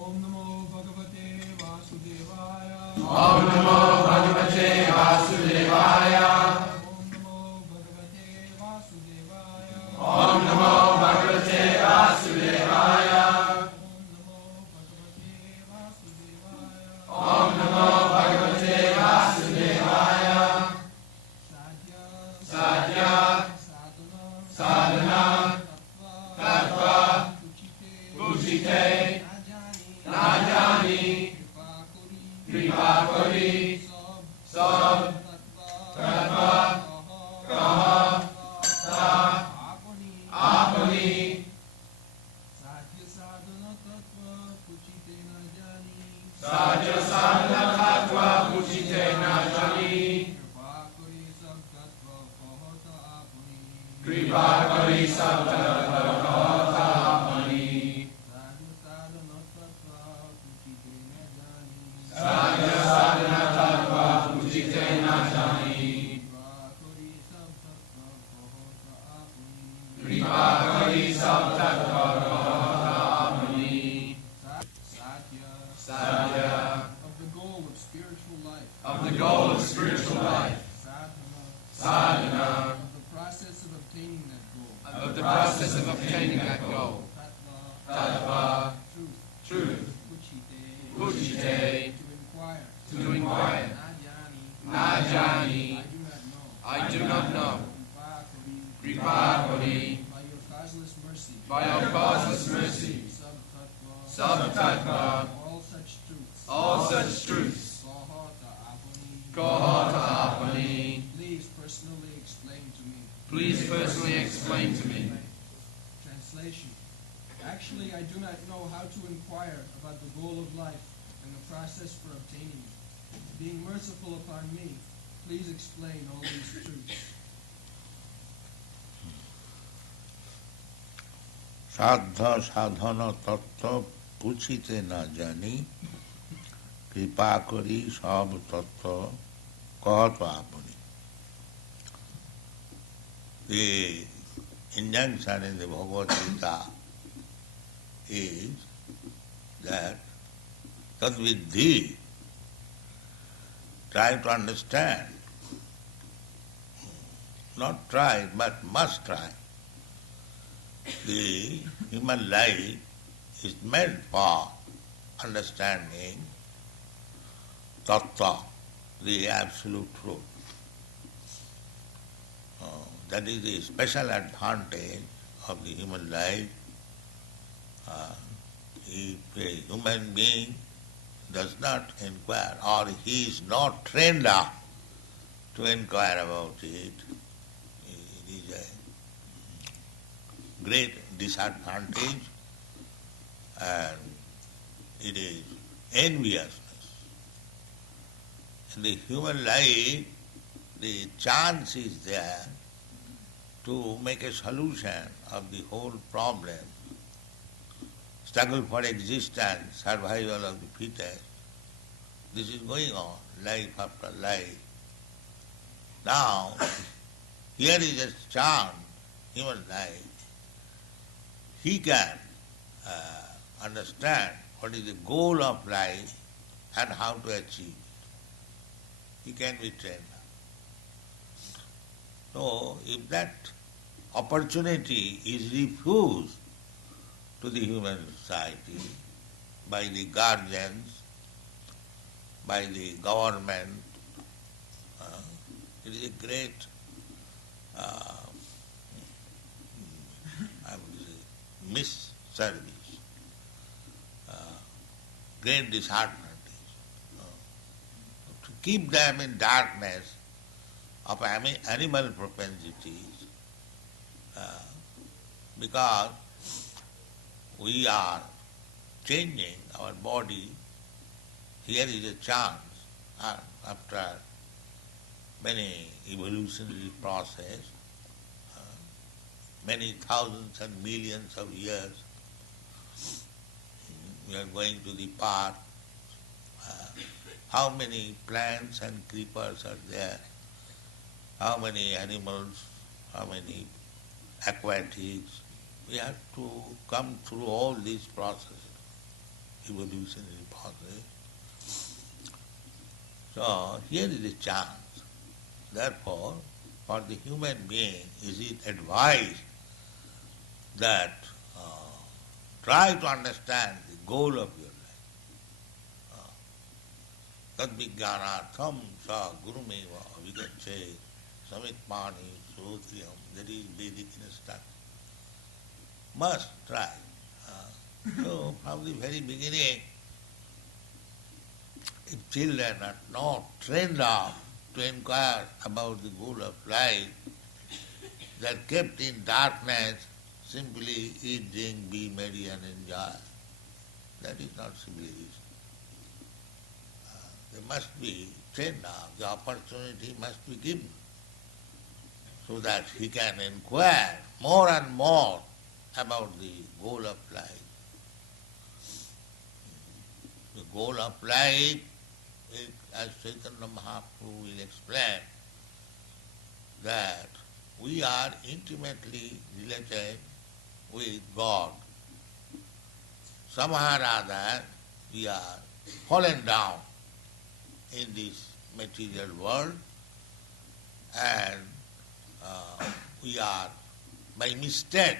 Om Namo Bhagavate Vasudevaya. Om Namo Bhagavate Vasudevaya. Om Namo Bhagavate Vasudevaya. Om Namo Bhagavate Vasudevaya. Om Namo Bhagavate Vasudevaya. Sadhya Sadhana Tattva Puchite Najani Kripa Kori Sab Tattva Kaha Ta Apani. Sadhya Sadhana Tattva Puchite Najani. Sadhya Sadhana Tattva Puchite Najani. Kripa Kori Sab Tattva Kaha Ta Apani. Sadhya Sadhana Tattva Puchite Najani. Kripa Kori Sab Tattva Kaha Ta Apani. Sadhya Of the goal of spiritual life. of the goal of spiritual life. Sadhana Of the process of obtaining that goal. of the process of obtaining that goal. Tattva truth. Puchite to inquire. Najani I do not know. Kripa Kori By your causeless mercy. by your causeless mercy. Sab Tattva All such truths. Kaha Ta Apani. Please personally explain to me. Please personally explain to me. Translation. Actually, I do not know how to inquire about the goal of life and the process for obtaining it. Being merciful upon me, please explain all these truths. সাধ্য সাধন তত্ত্ব পুছিতে না জানি কৃপা করি সব তত্ত্ব কহত আপনি. The injunction in the Bhagavad Gita is that tadviddhi, try to understand. Not try, but must try. The human life is meant for understanding tattva, the absolute truth. That is the special advantage of the human life. If a human being does not inquire, or he is not trained up to inquire about it, it is a great disadvantage and it is enviousness. In the human life, the chance is there to make a solution of the whole problem. Struggle for existence, survival of the fittest. This is going on, life after life. Now, here is a chance, human life. He can understand what is the goal of life and how to achieve it. He can be trained. So, if that opportunity is refused to the human society by the guardians, by the government, it is a great misservice, great disadvantage. To keep them in darkness of animal propensities, because we are changing our body, here is a chance, after many evolutionary process, many thousands and millions of years, we are going to the park. How many plants and creepers are there? How many animals? How many aquatics? We have to come through all these processes. evolutionary process. So here is a chance. Therefore, for the human being, is it advised that try to understand the goal of your life. Tad vijnanatham sa gurumeva vigache samitmani srotriyam. That is Vedic instruction. Must try. So from the very beginning, if children are not trained up to inquire about the goal of life, they are kept in darkness, simply eat, drink, be merry and enjoy. That is not civilization. They must be trained up, the opportunity must be given so that he can inquire more and more about the goal of life. The goal of life, as Chaitanya Mahaprabhu will explain, that we are intimately related with God. Somehow or other, we are fallen down in this material world, and we are, by mistake,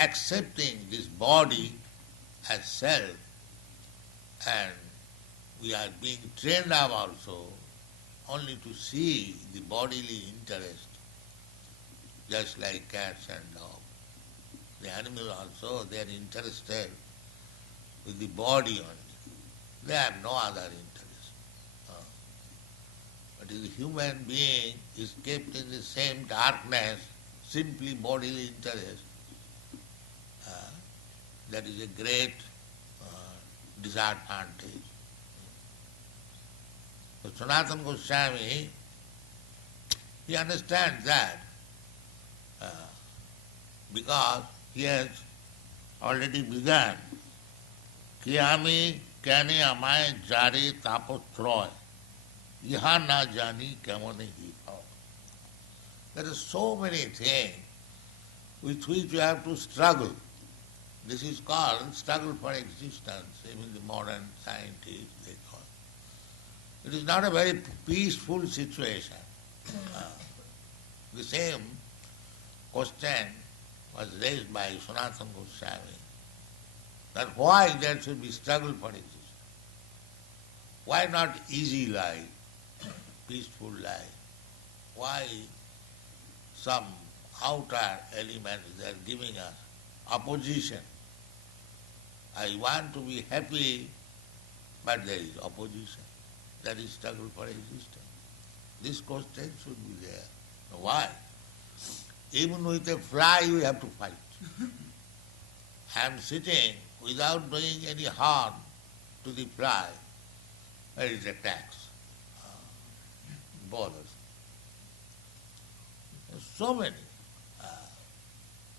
accepting this body as self, and we are being trained up also only to see the bodily interest, just like cats and dogs. The animal also, they are interested with the body only. They have no other interest. But the human being is kept in the same darkness, simply bodily interest. That is a great disadvantage. So Sanatana Goswami, he understands that because he has already begun. Kiyami kani amay jari tapotroy. Yaha na jani kamone hi pao. There are so many things with which you have to struggle. This is called struggle for existence, even the modern scientists, they call it. It is not a very peaceful situation. The same question was raised by Sanatana Goswami, that why there should be struggle for existence? Why not easy life, peaceful life? Why some outer elements they are giving us opposition? I want to be happy, but there is opposition. That is struggle for existence. This question should be there. Why? Even with a fly we have to fight. I am sitting without doing any harm to the fly. It is a tax. Bothers. So many.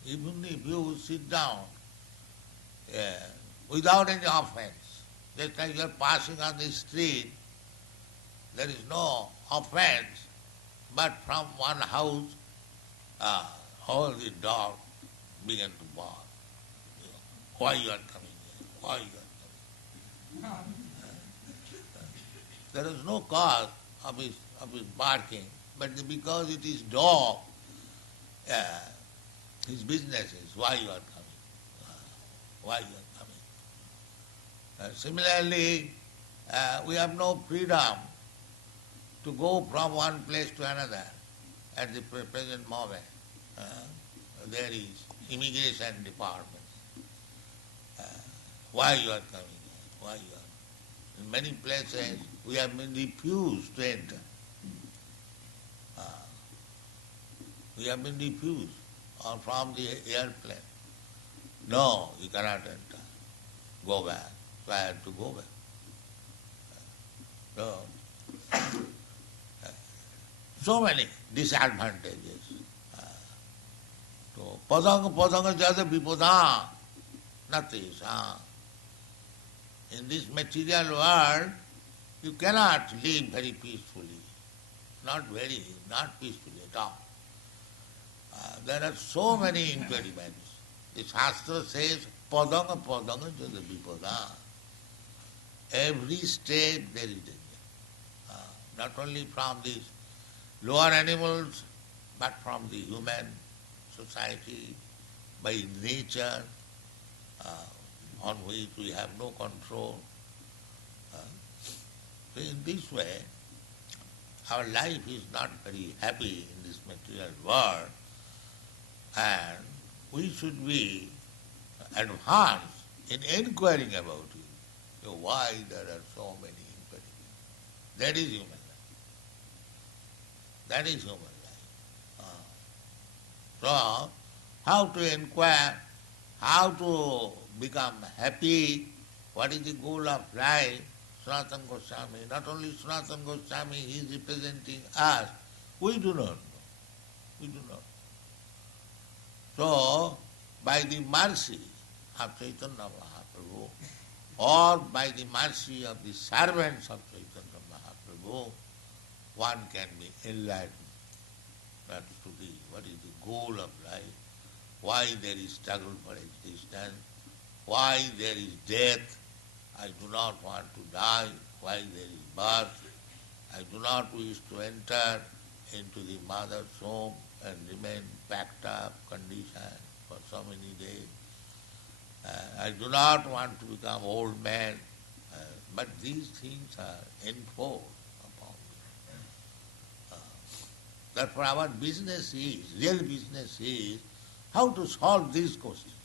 Even if you sit down without any offense, just like you are passing on the street, there is no offense, but from one house, all the dogs began to bark. Why you are coming here? Why you are coming? There is no cause of his barking, but because it is dog, his business is why you are coming. Why you are coming. Similarly, we have no freedom to go from one place to another at the present moment. There is immigration department. Why you are coming here? Why you are? In many places we have been refused to enter. We have been refused or from the airplane. No, you cannot enter. Go back. So I have to go back. So many disadvantages. So padanga jada vipada natis. In this material world, you cannot live very peacefully. Not peacefully at all. There are so many impediments. The Shastra says Padanga padanga jada vipada. Every step there is danger. Not only from these lower animals, but from the human society, by nature, on which we have no control. So in this way, our life is not very happy in this material world, and we should be advanced in inquiring about it. So why there are so many impediments? That is human life. That is human life. So, how to inquire, how to become happy, what is the goal of life? Sanatana Goswami, not only Sanatana Goswami, he is representing us. We do not know. We do not. So, by the mercy of Chaitanya Mahaprabhu, or by the mercy of the servants of Chaitanya Mahaprabhu, one can be enlightened. That's to the, what is the goal of life, why there is struggle for existence, why there is death. I do not want to die, why there is birth. I do not wish to enter into the mother's womb and remain packed up condition for so many days. I do not want to become old man, but these things are enforced upon me. Therefore our business is, real business is, how to solve these questions.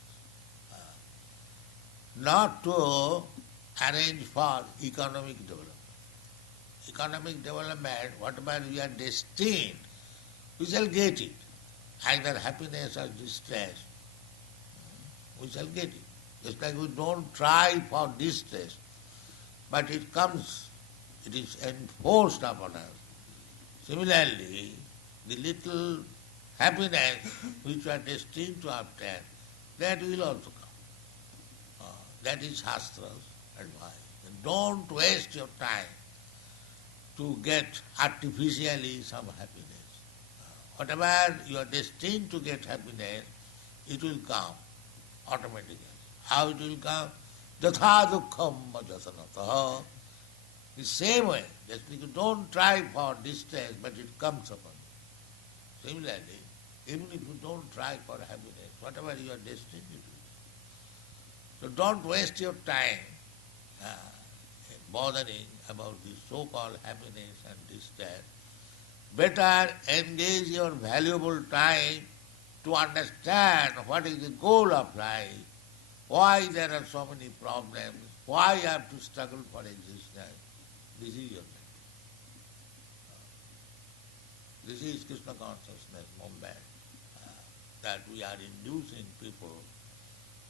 Not to arrange for economic development. Economic development, whatever we are destined, we shall get it. Either happiness or distress, we shall get it. Just like we don't try for distress, but it comes, it is enforced upon us. Similarly, the little happiness which we are destined to obtain, that will also come. That is Shastra's advice. And don't waste your time to get artificially some happiness. Whatever you are destined to get happiness, it will come automatically. How it will come? Jatha dukkham jasanatah. The same way, just like you don't try for distress, but it comes upon you. Similarly, even if you don't try for happiness, whatever you are destined, it will. So don't waste your time bothering about the so-called happiness and distress. Better engage your valuable time to understand what is the goal of life, why there are so many problems, why you have to struggle for existence. This is your life. This is Kṛṣṇa consciousness movement that we are inducing people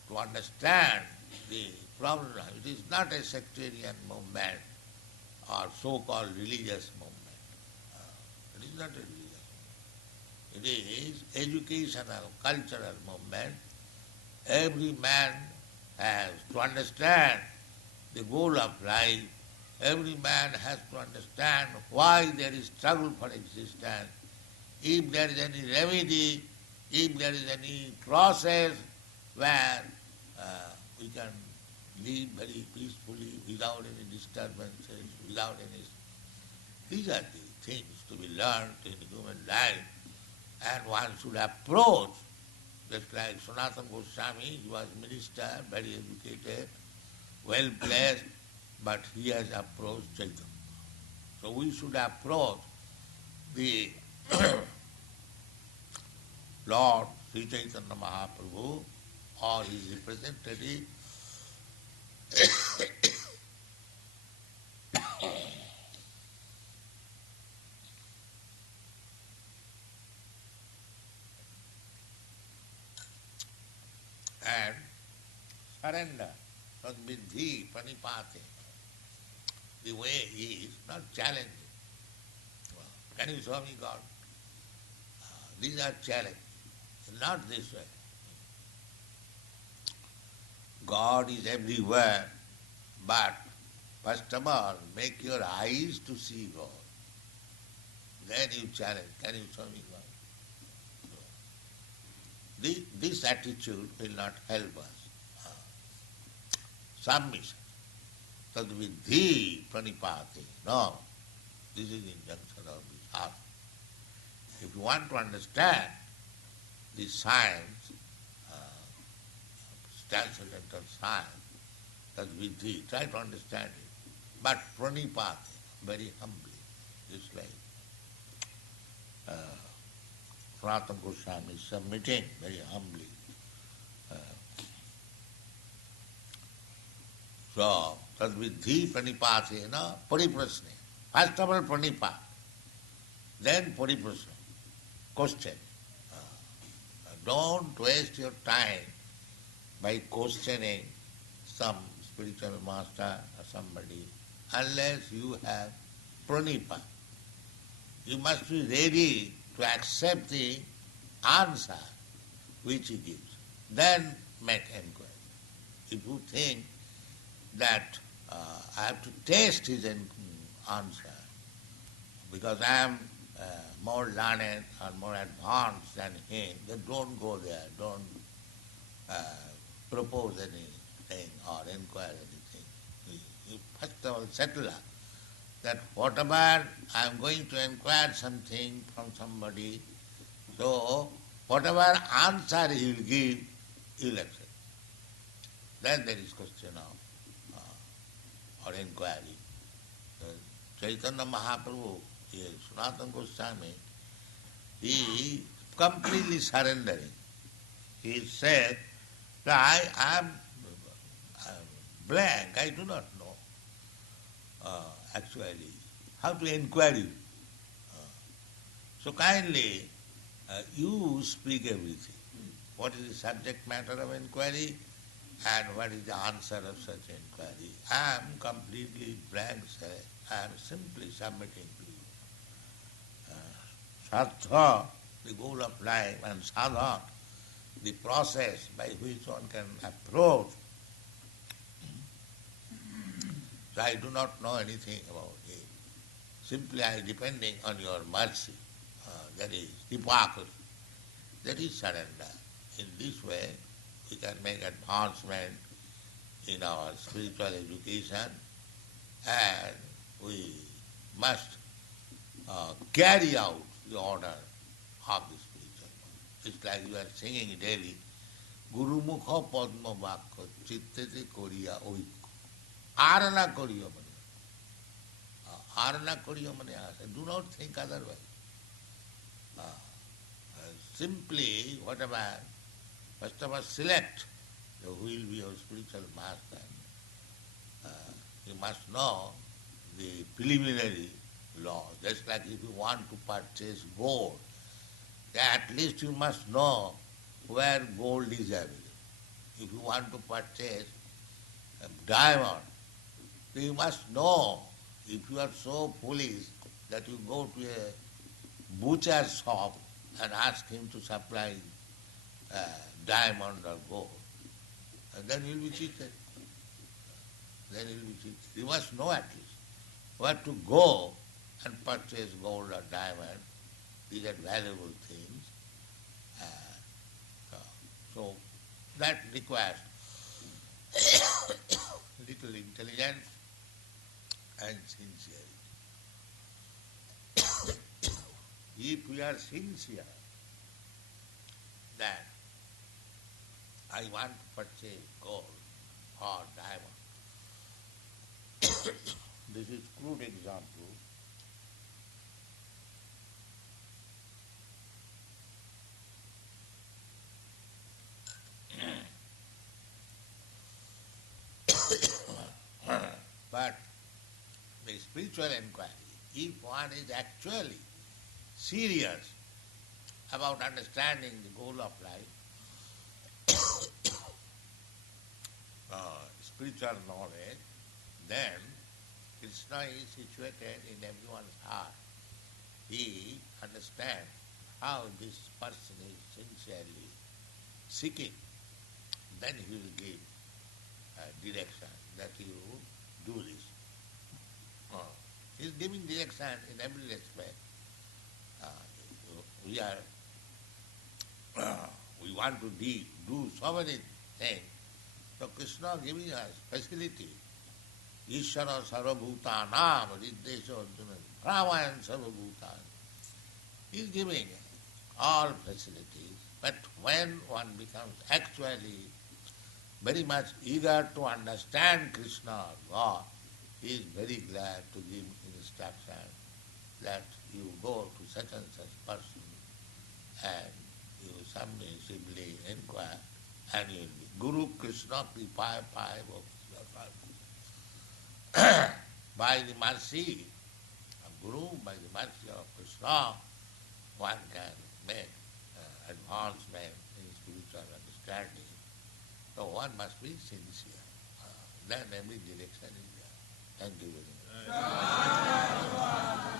to understand the problem. It is not a sectarian movement or so-called religious movement. It is not a religious movement. It is educational, cultural movement. Every man has to understand the goal of life. Every man has to understand why there is struggle for existence. If there is any remedy, if there is any process where we can live very peacefully without any disturbances, without any... These are the things to be learned in human life, and one should approach, just like Sanatana Goswami, he was minister, very educated, well placed, but he has approached Chaitanya. So we should approach the Lord Sri Chaitanya Mahaprabhu or his representative and surrender. Vidhi pranipate. The way is not challenging. Can you show me God? These are challenges. Not this way. God is everywhere, but first of all, make your eyes to see God. Then you challenge. Can you show me God? This attitude will not help us. submission. Tad vidhi pranipate. No, this is injunction of the Shastra. If you want to understand the science, transcendental science, that vidhi, try to understand it. But pranipate, very humbly, just like Kṛṣṇa Goswami is submitting very humbly. So, tad vidhi pranipatena pariprasne. First of all, pranipat, then pariprasna, question. Don't waste your time by questioning some spiritual master or somebody unless you have pranipat. You must be ready to accept the answer which he gives. Then make inquiry. If you think that I have to taste his answer because I am more learned or more advanced than him, then don't go there, don't propose anything or inquire anything. You first of all settle up that whatever I am going to inquire something from somebody, so whatever answer he will give, he will accept. Then there is question of or inquiry. Chaitanya Mahaprabhu, Sanatana Goswami, he completely surrendering. He said that I am blank, I do not know actually how to inquire you. So kindly you speak everything. What is the subject matter of inquiry and what is the answer of such inquiry? I am completely blank, sir. I am simply submitting to you. Sartha, the goal of life, and sadhana, the process by which one can approach. So I do not know anything about it. Simply I am depending on your mercy. That is Dipakar. That is surrender. In this way, we can make advancement in our spiritual education, and we must carry out the order of the spiritual world. It's like you are singing daily, Guru Mukha Padma Vakya Chittete Koriya Oikko. Arana Koriya Mane. Arana Koriya Mane Asa. Do not think otherwise. Simply, whatever, first of all, select who will be your spiritual master. You must know the preliminary law. Just like if you want to purchase gold, at least you must know where gold is available. If you want to purchase a diamond, then you must know. If you are so foolish that you go to a butcher's shop and ask him to supply diamond or gold, and then you will be cheated. Then you will be cheated. You must know at least where to go and purchase gold or diamond. These are valuable things. So that requires little intelligence and sincerity. If we are sincere that I want to purchase gold or diamond, this is crude example. But the spiritual inquiry, if one is actually serious about understanding the goal of life, spiritual knowledge, then Kṛṣṇa is situated in everyone's heart. He understands how this person is sincerely seeking. Then he will give direction that you do this. He is giving direction in every respect. We want to do so many things, So Krishna giving us facility. Ishvara sarvabhutanam riddesha arjuna brahmayan sarvabhutan. He is giving all facilities, but when one becomes actually very much eager to understand Krishna or God, he is very glad to give instruction that you go to such and such person and you submissively inquire and you will be Guru Krishna Kripaya Paya Bhakti. By the mercy of Guru, by the mercy of Krishna, one can make advancement in spiritual understanding. So one must be sincere. Then every direction is there. Thank you very much.